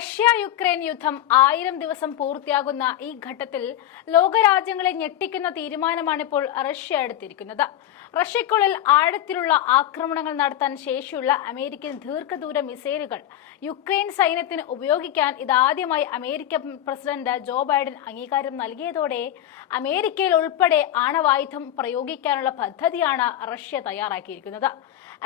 Russia Ukraine യുദ്ധം ആയിരം ദിവസം പൂർത്തിയാകുന്ന ഈ ഘട്ടത്തിൽ ലോകരാജ്യങ്ങളെ ഞെട്ടിക്കുന്ന തീരുമാനമാണിപ്പോൾ റഷ്യ എടുത്തിരിക്കുന്നത്. റഷ്യക്കുള്ളിൽ ആഴത്തിലുള്ള ആക്രമണങ്ങൾ നടത്താൻ ശേഷിയുള്ള അമേരിക്കൻ ദീർഘദൂര മിസൈലുകൾ യുക്രൈൻ സൈന്യത്തിന് ഉപയോഗിക്കാൻ ഇതാദ്യമായി അമേരിക്കൻ പ്രസിഡന്റ് ജോ ബൈഡൻ അംഗീകാരം നൽകിയതോടെ അമേരിക്കയിൽ ഉൾപ്പെടെ ആണവായുധം പ്രയോഗിക്കാനുള്ള പദ്ധതിയാണ് റഷ്യ തയ്യാറാക്കിയിരിക്കുന്നത്.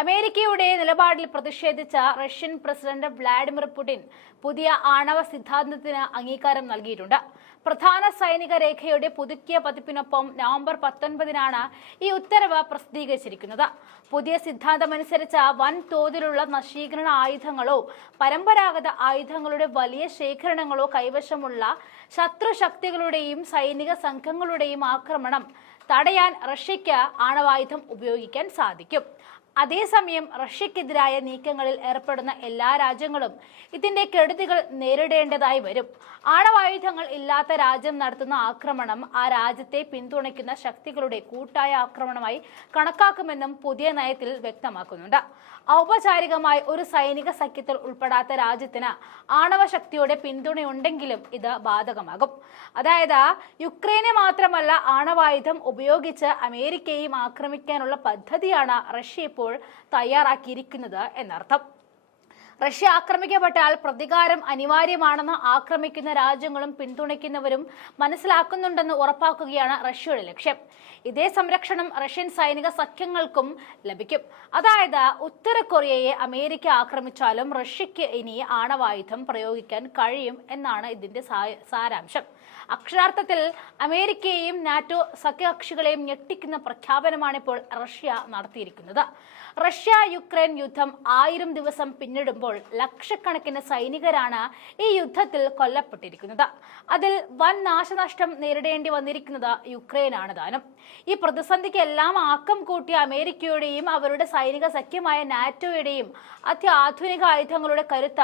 അമേരിക്കയുടെ നിലപാടിൽ പ്രതിഷേധിച്ച റഷ്യൻ പ്രസിഡന്റ് വ്ളാഡിമിർ പുടിൻ പുതിയ ആണവ സിദ്ധാന്തത്തിന് അംഗീകാരം നൽകിയിട്ടുണ്ട്. പ്രധാന സൈനിക രേഖയുടെ പുതുക്കിയ പതിപ്പിനൊപ്പം നവംബർ പത്തൊൻപതിനാണ് ഈ ഉത്തരവ് പ്രസിദ്ധീകരിച്ചിരിക്കുന്നത്. പുതിയ സിദ്ധാന്തമനുസരിച്ച് വൻ തോതിലുള്ള നശീകരണ ആയുധങ്ങളോ പരമ്പരാഗത ആയുധങ്ങളുടെ വലിയ ശേഖരണങ്ങളോ കൈവശമുള്ള ശത്രുശക്തികളുടെയും സൈനിക സംഘങ്ങളുടെയും ആക്രമണം തടയാൻ റഷ്യയ്ക്ക് ആണവായുധം ഉപയോഗിക്കാൻ സാധിക്കും. അതേസമയം റഷ്യക്കെതിരായ നീക്കങ്ങളിൽ ഏർപ്പെടുന്ന എല്ലാ രാജ്യങ്ങളും ഇതിന്റെ കെടുതികൾ നേരിടേണ്ടതായി വരും. ആണവായുധങ്ങൾ ഇല്ലാത്ത രാജ്യം നടത്തുന്ന ആക്രമണം ആ രാജ്യത്തെ പിന്തുണയ്ക്കുന്ന ശക്തികളുടെ കൂട്ടായ ആക്രമണമായി കണക്കാക്കുമെന്നും പുതിയ നയത്തിൽ വ്യക്തമാക്കുന്നുണ്ട്. ഔപചാരികമായി ഒരു സൈനിക സഖ്യത്തിൽ ഉൾപ്പെടാത്ത രാജ്യത്തിന് ആണവ ശക്തിയുടെ പിന്തുണയുണ്ടെങ്കിലും ഇത് ബാധകമാകും. അതായത് യുക്രൈനെ മാത്രമല്ല ആണവായുധം ഉപയോഗിച്ച് അമേരിക്കയും ആക്രമിക്കാനുള്ള പദ്ധതിയാണ് റഷ്യ ഇപ്പോൾ തയ്യാറാക്കിയിരിക്കുന്നത് എന്നർത്ഥം. റഷ്യ ആക്രമിക്കപ്പെട്ടാൽ പ്രതികാരം അനിവാര്യമാണെന്ന് ആക്രമിക്കുന്ന രാജ്യങ്ങളും പിന്തുണയ്ക്കുന്നവരും മനസ്സിലാക്കുന്നുണ്ടെന്ന് ഉറപ്പാക്കുകയാണ് റഷ്യയുടെ ലക്ഷ്യം. ഇതേ സംരക്ഷണം റഷ്യൻ സൈനിക സഖ്യങ്ങൾക്കും ലഭിക്കും. അതായത് ഉത്തര കൊറിയയെ അമേരിക്ക ആക്രമിച്ചാലും റഷ്യക്ക് ഇനി ആണവായുധം പ്രയോഗിക്കാൻ കഴിയും എന്നാണ് ഇതിന്റെ സാരാംശം. അക്ഷരാർത്ഥത്തിൽ അമേരിക്കയെയും നാറ്റോ സഖ്യകക്ഷികളെയും ഞെട്ടിക്കുന്ന പ്രഖ്യാപനമാണ് ഇപ്പോൾ റഷ്യ നടത്തിയിരിക്കുന്നത്. റഷ്യ യുക്രൈൻ യുദ്ധം ആയിരം ദിവസം പിന്നിടുമ്പോൾ ലക്ഷക്കണക്കിന് സൈനികരാണ് ഈ യുദ്ധത്തിൽ കൊല്ലപ്പെട്ടിരിക്കുന്നത്. അതിൽ വൻ നാശനഷ്ടം നേരിടേണ്ടി വന്നിരിക്കുന്നത് യുക്രൈനാണ് താനും. ഈ പ്രതിസന്ധിക്ക് എല്ലാം ആക്കം കൂട്ടിയ അമേരിക്കയുടെയും അവരുടെ സൈനിക സഖ്യമായ നാറ്റോയുടെയും അത്യാധുനിക ആയുധങ്ങളുടെ കരുത്ത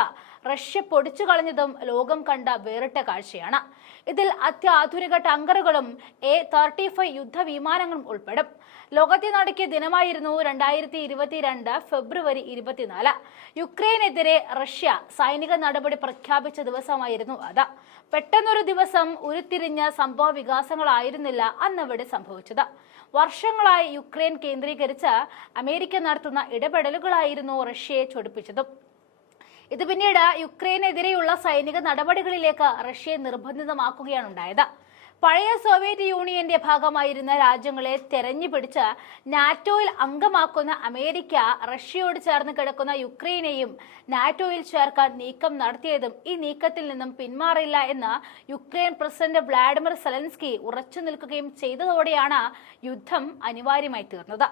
റഷ്യ പൊടിച്ചു കളഞ്ഞതും ലോകം കണ്ട വേറിട്ട കാഴ്ചയാണ്. ഇതിൽ അത്യാധുനിക ടങ്കറുകളും എ തേർട്ടി ഫൈവ് യുദ്ധവിമാനങ്ങളും ഉൾപ്പെടും. ലോകത്തെ നടക്കിയ ദിനമായിരുന്നു രണ്ടായിരത്തി ഇരുപത്തിരണ്ട് ഫെബ്രുവരി ഇരുപത്തിനാല്. യുക്രൈനെതിരെ റഷ്യ സൈനിക നടപടി പ്രഖ്യാപിച്ച ദിവസമായിരുന്നു അത്. പെട്ടെന്നൊരു ദിവസം ഉരുത്തിരിഞ്ഞ സംഭവ വികാസങ്ങളായിരുന്നില്ല അന്നവിടെ സംഭവിച്ചത്. വർഷങ്ങളായി യുക്രൈൻ കേന്ദ്രീകരിച്ച് അമേരിക്ക നടത്തുന്ന ഇടപെടലുകളായിരുന്നു റഷ്യയെ ചൊടിപ്പിച്ചതും. ഇത് പിന്നീട് യുക്രൈനെതിരെയുള്ള സൈനിക നടപടികളിലേക്ക് റഷ്യയെ നിർബന്ധിതമാക്കുകയാണ് ഉണ്ടായത്. പഴയ സോവിയറ്റ് യൂണിയന്റെ ഭാഗമായിരുന്ന രാജ്യങ്ങളെ തെരഞ്ഞു പിടിച്ച് നാറ്റോയിൽ അംഗമാക്കുന്ന അമേരിക്ക റഷ്യയോട് ചേർന്ന് കിടക്കുന്ന യുക്രൈനെയും നാറ്റോയിൽ ചേർക്കാൻ നീക്കം നടത്തിയതും ഈ നീക്കത്തിൽ നിന്നും പിന്മാറില്ല എന്ന് യുക്രൈൻ പ്രസിഡന്റ് വ്ളാഡിമിർ സെലൻസ്കി ഉറച്ചു നിൽക്കുകയും ചെയ്തതോടെയാണ് യുദ്ധം അനിവാര്യമായി തീർന്നത്.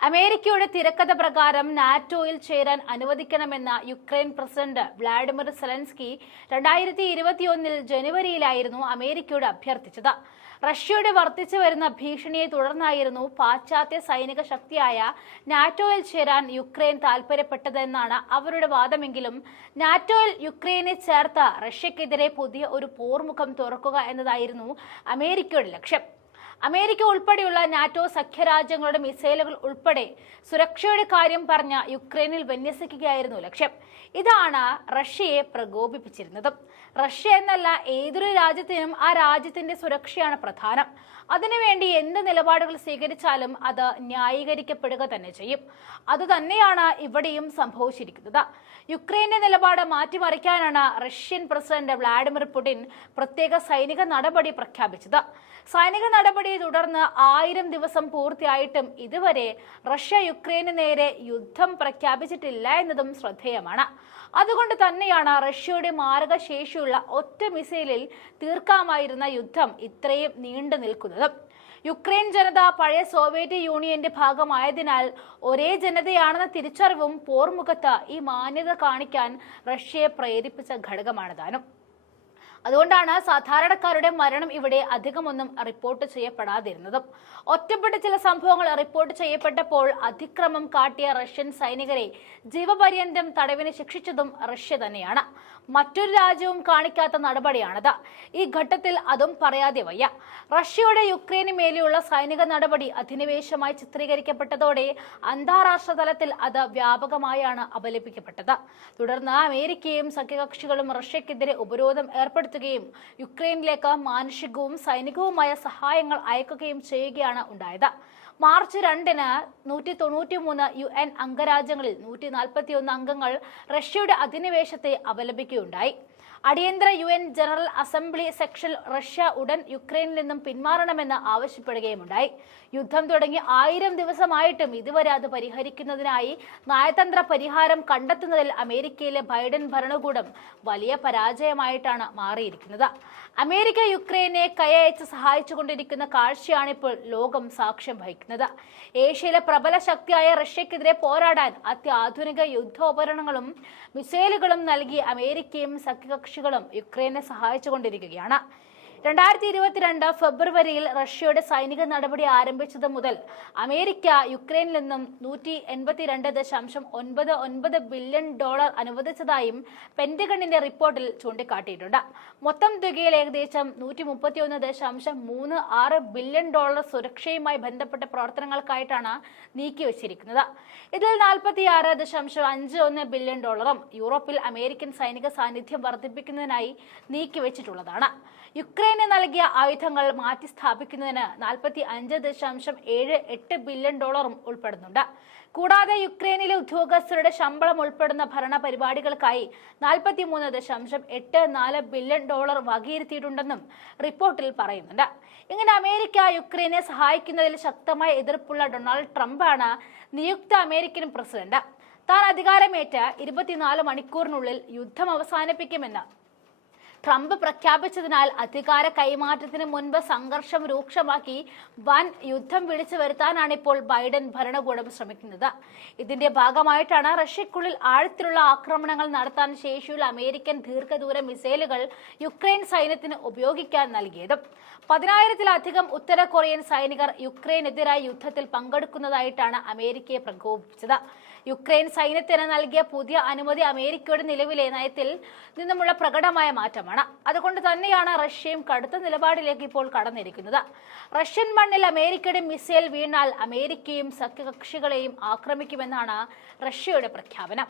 അമേരിക്കയുടെ തിരക്കഥ പ്രകാരം നാറ്റോയിൽ ചേരാൻ അനുവദിക്കണമെന്ന യുക്രൈൻ പ്രസിഡന്റ് വ്ളാഡിമിർ സെലൻസ്കി രണ്ടായിരത്തി ഇരുപത്തിയൊന്നിൽ ജനുവരിയിലായിരുന്നു അമേരിക്കയോട് അഭ്യർത്ഥിച്ചത്. റഷ്യയുടെ വർദ്ധിച്ചു വരുന്ന ഭീഷണിയെ തുടർന്നായിരുന്നു പാശ്ചാത്യ സൈനിക ശക്തിയായ നാറ്റോയിൽ ചേരാൻ യുക്രൈൻ താൽപര്യപ്പെട്ടതെന്നാണ് അവരുടെ വാദമെങ്കിലും നാറ്റോയിൽ യുക്രൈനെ ചേർത്ത റഷ്യക്കെതിരെ പുതിയ ഒരു പോർമുഖം തുറക്കുക എന്നതായിരുന്നു അമേരിക്കയുടെ ലക്ഷ്യം. അമേരിക്ക ഉൾപ്പെടെയുള്ള നാറ്റോ സഖ്യരാജ്യങ്ങളുടെ മിസൈലുകൾ ഉൾപ്പെടെ സുരക്ഷയുടെ കാര്യം പറഞ്ഞ യുക്രൈനിൽ വിന്യസിക്കുകയായിരുന്നു ലക്ഷ്യം. ഇതാണ് റഷ്യയെ പ്രകോപിപ്പിച്ചിരുന്നത്. റഷ്യ എന്നല്ല ഏതൊരു രാജ്യത്തിനും ആ രാജ്യത്തിന്റെ സുരക്ഷയാണ് പ്രധാനം. അതിനുവേണ്ടി എന്ത് നിലപാടുകൾ സ്വീകരിച്ചാലും അത് ന്യായീകരിക്കപ്പെടുക തന്നെ ചെയ്യും. അതുതന്നെയാണ് ഇവിടെയും സംഭവിച്ചിരിക്കുന്നത്. യുക്രൈന്റെ നിലപാട് മാറ്റിമറിക്കാനാണ് റഷ്യൻ പ്രസിഡന്റ് വ്ളാഡിമിർ പുടിൻ പ്രത്യേക സൈനിക നടപടി പ്രഖ്യാപിച്ചത്. സൈനിക നടപടി തുടർന്ന് ആയിരം ദിവസം പൂർത്തിയായിട്ടും ഇതുവരെ റഷ്യ യുക്രൈന് നേരെ യുദ്ധം പ്രഖ്യാപിച്ചിട്ടില്ല എന്നതും ശ്രദ്ധേയമാണ്. അതുകൊണ്ട് തന്നെയാണ് റഷ്യയുടെ മാരകശേഷിയുള്ള ഒറ്റ മിസൈലിൽ തീർക്കാമായിരുന്ന യുദ്ധം ഇത്രയും നീണ്ടു നിൽക്കുന്നത്. യുക്രൈൻ ജനത പഴയ സോവിയറ്റ് യൂണിയന്റെ ഭാഗമായതിനാൽ ഒരേ ജനതയാണെന്ന തിരിച്ചറിവും പോർമുഖത്ത് ഈ മാന്യത കാണിക്കാൻ റഷ്യയെ പ്രേരിപ്പിച്ച ഘടകമാണ് താനും. അതുകൊണ്ടാണ് സാധാരണക്കാരുടെ മരണം ഇവിടെ അധികമൊന്നും റിപ്പോർട്ട് ചെയ്യപ്പെടാതിരുന്നതും. ഒറ്റപ്പെട്ട ചില സംഭവങ്ങൾ റിപ്പോർട്ട് ചെയ്യപ്പെട്ടപ്പോൾ അതിക്രമം കാട്ടിയ റഷ്യൻ സൈനികരെ ജീവപര്യന്തം തടവിന് ശിക്ഷിച്ചതും റഷ്യ തന്നെയാണ്. മറ്റൊരു രാജ്യവും കാണിക്കാത്ത നടപടിയാണിത്. ഈ ഘട്ടത്തിൽ അതും പറയാതെ വയ്യ. റഷ്യയുടെ യുക്രൈന് മേലെയുള്ള സൈനിക നടപടി അധിനിവേശമായി ചിത്രീകരിക്കപ്പെട്ടതോടെ അന്താരാഷ്ട്ര തലത്തിൽ അത് വ്യാപകമായാണ് അപലപിക്കപ്പെട്ടത്. തുടർന്ന് അമേരിക്കയും സഖ്യകക്ഷികളും റഷ്യക്കെതിരെ ഉപരോധം ഏർപ്പെടുത്തുകയും യുക്രൈനിലേക്ക് മാനുഷികവും സൈനികവുമായ സഹായങ്ങൾ അയക്കുകയും ചെയ്യുകയാണ് ഉണ്ടായത്. മാർച്ച് രണ്ടിന് നൂറ്റി തൊണ്ണൂറ്റി മൂന്ന് യു എൻ അംഗരാജ്യങ്ങളിൽ നൂറ്റി നാൽപ്പത്തി ഒന്ന് അംഗങ്ങൾ റഷ്യയുടെ അധിനിവേശത്തെ അപലപിക്കുകയുണ്ടായി. അടിയന്തര U N general assembly session Russia ഉടൻ യുക്രൈനിൽ നിന്നും പിന്മാറണമെന്ന് ആവശ്യപ്പെടുകയുമുണ്ടായി. യുദ്ധം തുടങ്ങി ആയിരം ദിവസമായിട്ടും ഇതുവരെ അത് പരിഹരിക്കുന്നതിനായി നയതന്ത്ര പരിഹാരം കണ്ടെത്തുന്നതിൽ അമേരിക്കയിലെ ബൈഡൻ ഭരണകൂടം വലിയ പരാജയമായിട്ടാണ് മാറിയിരിക്കുന്നത്. അമേരിക്ക യുക്രൈനെ കൈയയച്ച് സഹായിച്ചുകൊണ്ടിരിക്കുന്ന കാഴ്ചയാണിപ്പോൾ ലോകം സാക്ഷ്യം വഹിക്കുന്നത്. ഏഷ്യയിലെ പ്രബല ശക്തിയായ റഷ്യക്കെതിരെ പോരാടാൻ അത്യാധുനിക യുദ്ധോപകരണങ്ങളും മിസൈലുകളും നൽകി അമേരിക്കയും സഖ്യകക്ഷികളും യുക്രൈനെ സഹായിച്ചുകൊണ്ടിരിക്കുകയാണ്. രണ്ടായിരത്തി ഇരുപത്തിരണ്ട് ഫെബ്രുവരിയിൽ റഷ്യയുടെ സൈനിക നടപടി ആരംഭിച്ചത് മുതൽ അമേരിക്ക യുക്രൈനിൽ നിന്നും നൂറ്റി എൺപത്തിരണ്ട് ദശാംശം ഒൻപത് ഒൻപത് ബില്യൺ ഡോളർ അനുവദിച്ചതായും പെന്റഗണിന്റെ റിപ്പോർട്ടിൽ ചൂണ്ടിക്കാട്ടിയിട്ടുണ്ട്. മൊത്തം തുകയിൽ ഏകദേശം നൂറ്റി മുപ്പത്തിയൊന്ന് ദശാംശം മൂന്ന് ആറ് ബില്യൺ ഡോളർ സുരക്ഷയുമായി ബന്ധപ്പെട്ട പ്രവർത്തനങ്ങൾക്കായിട്ടാണ് നീക്കിവച്ചിരിക്കുന്നത്. ഇതിൽ നാൽപ്പത്തിയാറ് ദശാംശം അഞ്ച് ഒന്ന് ബില്യൺ ഡോളറും യൂറോപ്പിൽ അമേരിക്കൻ സൈനിക സാന്നിധ്യം വർദ്ധിപ്പിക്കുന്നതിനായി നീക്കിവച്ചിട്ടുള്ളതാണ്. യുക്രൈന് നൽകിയ ആയുധങ്ങൾ മാറ്റി സ്ഥാപിക്കുന്നതിന് നാൽപ്പത്തി അഞ്ച് ദശാംശം ഏഴ് എട്ട് ബില്യൺ ഡോളറും ഉൾപ്പെടുന്നുണ്ട്. കൂടാതെ യുക്രൈനിലെ ഉദ്യോഗസ്ഥരുടെ ശമ്പളം ഉൾപ്പെടുന്ന ഭരണ പരിപാടികൾക്കായി ദശാംശം എട്ട് നാല് ബില്യൺ ഡോളർ വകയിരുത്തിയിട്ടുണ്ടെന്നും റിപ്പോർട്ടിൽ പറയുന്നുണ്ട്. ഇങ്ങനെ അമേരിക്ക യുക്രൈനെ സഹായിക്കുന്നതിൽ ശക്തമായ എതിർപ്പുള്ള ഡൊണാൾഡ് ട്രംപാണ് നിയുക്ത അമേരിക്കൻ പ്രസിഡന്റ്. താൻ അധികാരമേറ്റ് ഇരുപത്തിനാല് മണിക്കൂറിനുള്ളിൽ യുദ്ധം അവസാനിപ്പിക്കുമെന്ന് ട്രംപ് പ്രഖ്യാപിച്ചതിനാൽ അധികാര കൈമാറ്റത്തിന് മുൻപ് സംഘർഷം രൂക്ഷമാക്കി വൻ യുദ്ധം വിളിച്ചു വരുത്താനാണ് ഇപ്പോൾ ബൈഡൻ ഭരണകൂടം ശ്രമിക്കുന്നത്. ഇതിന്റെ ഭാഗമായിട്ടാണ് റഷ്യക്കുള്ളിൽ ആഴത്തിലുള്ള ആക്രമണങ്ങൾ നടത്താൻ ശേഷിയുള്ള അമേരിക്കൻ ദീർഘദൂര മിസൈലുകൾ യുക്രൈൻ സൈന്യത്തിന് ഉപയോഗിക്കാൻ നൽകിയതും. പതിനായിരത്തിലധികം ഉത്തര കൊറിയൻ സൈനികർ യുക്രൈനെതിരായ യുദ്ധത്തിൽ പങ്കെടുക്കുന്നതായിട്ടാണ് അമേരിക്കയെ പ്രകോപിപ്പിച്ചത്. യുക്രൈൻ സൈന്യത്തിന് നൽകിയ പുതിയ അനുമതി അമേരിക്കയുടെ നിലവിലെ നയത്തിൽ നിന്നുമുള്ള പ്രകടമായ മാറ്റമാണ്. അതുകൊണ്ട് തന്നെയാണ് റഷ്യയും കടുത്ത നിലപാടിലേക്ക് ഇപ്പോൾ കടന്നിരിക്കുന്നത്. റഷ്യൻ മണ്ണിൽ അമേരിക്കയുടെ മിസൈൽ വീണാൽ അമേരിക്കയും സഖ്യകക്ഷികളെയും ആക്രമിക്കുമെന്നാണ് റഷ്യയുടെ പ്രഖ്യാപനം.